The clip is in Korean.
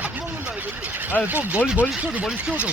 안 먹는다 이거지. 아, 또 멀리 치워줘, 멀리 치워줘.